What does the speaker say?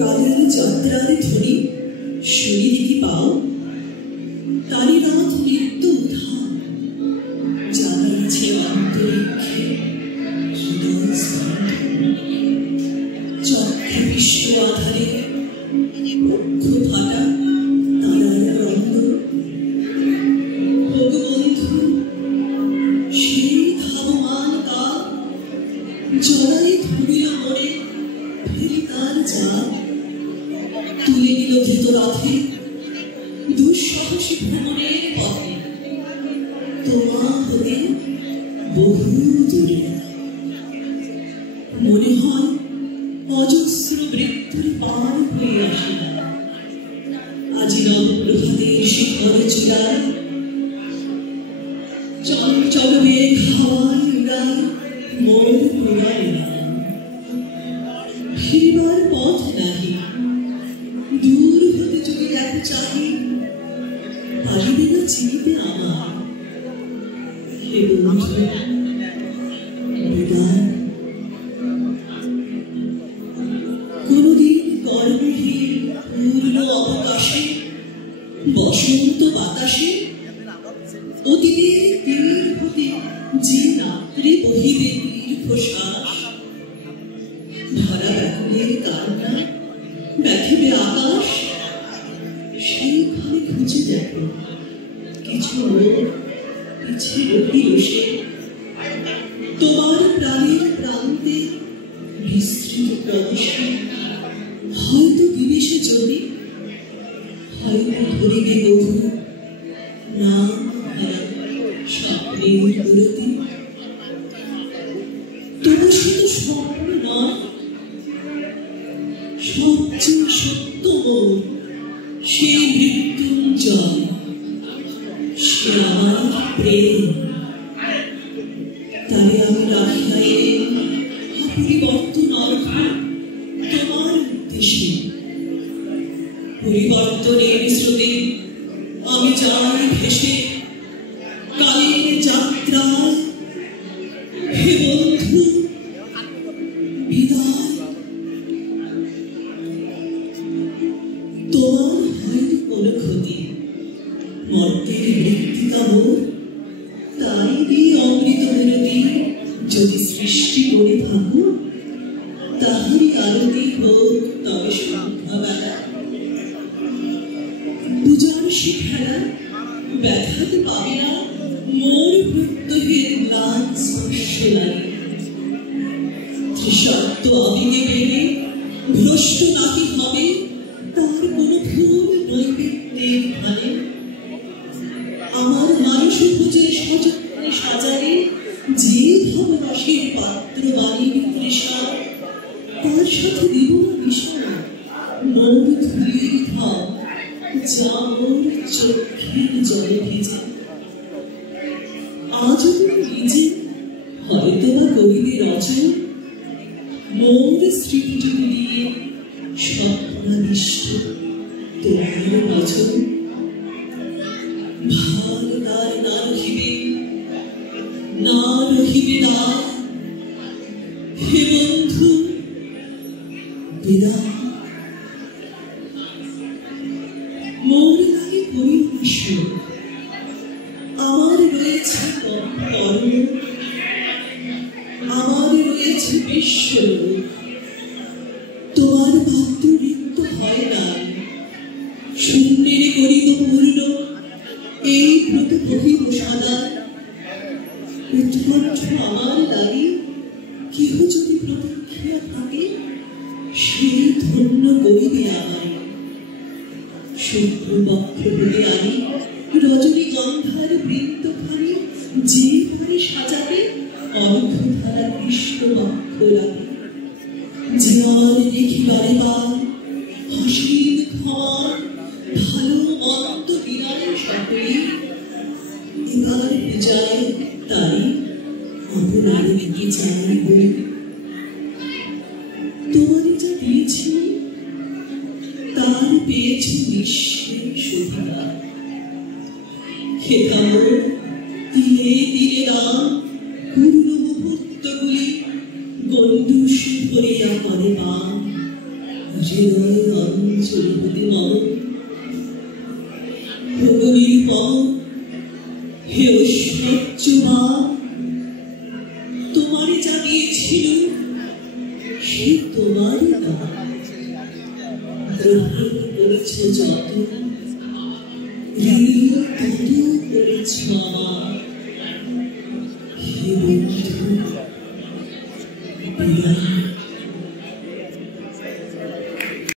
কালের যাত্রার ধ্বনি শুনিলে কি পাও? তারি নাথ নিত্য উত্থান জানাইছে অন্তরিক্ষে হৃদয় স্পন্দন। চক্ষে বিশ্ব আধারে বক্ষ ফাটা তারার রন্ধ্র। ভগবন্ধু সেই ধাবমান কাল জড়াই ধরিল মনে ফেরি তার জাল। তুলে নিল ধৃতরাধে দুঃসাহসী ভ্রমণের পথে তোমা হতে বহু দূরে। মনে হয় অজস্র মৃত্যুর পার হয়ে আসিলাম আজি নবপ্রভাতের শিখর চূড়ায়। চঞ্চল মেঘ হাওয়ায় উড়ায় মোর উড়ায় ফিরিবার পথ নাহি। দূর হতে যদি দেখো চাহি পারিবে না চিনিতে আমার। হে বন্ধু বিদায়। কোনদিন কর্মহীন পূর্ণ অবকাশে বসন্ত বাতাসে অতীতের তীর হতে যে রাত্রে বহিবে দীর্ঘশ্বাস। ভরা ব্যাকুলের কান্না ব্যথিবে আকাশ। সেইখানে খুঁজে দেখো কিছু লোক পিছিয়ে রহিল সে। তোমার প্রাণের প্রান্তে বিস্তৃত প্রদেশে হয়তো দিবে সে জমি, হয়তো ধরিবে বহু নাম হারা স্বপ্নের দূরতে। তবু সে তো স্বপ্ন নয়, সবচেয়ে সত্য মোর সেই মৃত্যুঞ্জয়। সে আমার প্রেম, তারে আমি রাখিয়া এলেন পরিবর্তন অর্ঘ তোমার উদ্দেশ্যে। পরিবর্তনের স্রোতে আমি যাই ভেসে কালের যাত্রায়। হে বন্ধু বিদায়। তোমার হয়তো কোনো ক্ষতি, মর্তের মৃত্তিকা মোর, তাই দিয়ে অমৃত মিনতি যদি সৃষ্টি করে থাকো। তাহারই আরতি হোক তবে সন্ধ্যাবেলা। পূজার সে খেলা ব্যাঘাত পাবে না মোর প্রত্যহের ম্লান স্পর্শ লাগে। ত্রিসত্য আবেগে বেড়ে ভ্রষ্ট নাকি হবে তার কোনো ভুল নৈবেদ্যের ধানে। আমার মানুষ ভোজের সযত্নে সাজারে যে ভবরসের পাত্র বাণীর তৃষা, তার সাথে দিব বিষয় মোর ধুলির ধাপ যা মোর চোখের জলে ভেজে। আজ নিজে হয়তো বা কবিদের রচন মোর স্মৃতিটুকু দিয়ে স্বপ্নাবিষ্ট তোমার বচন। ভার তার না রহিবে, না রহিবে তার। হে বন্ধু বিদায়। মোর লাগে পরিবেশ, আমার রয়েছে কর্ম, আমার রয়েছে বিশ্ব। তোমার বাদ্য রিক্ত হয় না, শূন্যের করিব পূর্ণ এই ব্রত কহিব সদা। উৎকণ্ঠ আমার লাগে কেহ যদি প্রতীক্ষা থাকে, সেই ধন্য করিবে আমায়। শুক্রপক্ষ হতে আনি রজনীগন্ধার বৃন্তখানি যে পারে সাজাতে অর্ঘ্যধারা কৃষ্ণ বক্ষ রাখে। যে আর দেখিবারে পায় হাসির ক্ষমার ভালো মন্দ বিরায় সকলে। এবার পূজায় তাই আপনার দিকে চাই বই। তোমারে যা দিয়েছি তার পেয়েছি নিঃশেষ অধিকার। খেতাও তিলে তিলে দাম পূর্ণ মুহূর্তগুলি বন্ধু সুভরিয়া করে বাম। হৃদয় অঞ্চল হতে মম ভগবীর পম হে ঐশ্বর্য মা তোমারই যা দিয়েছিল সে তোমারই না গ্রহণ করেছ যত ঋণ তত করেছ আমার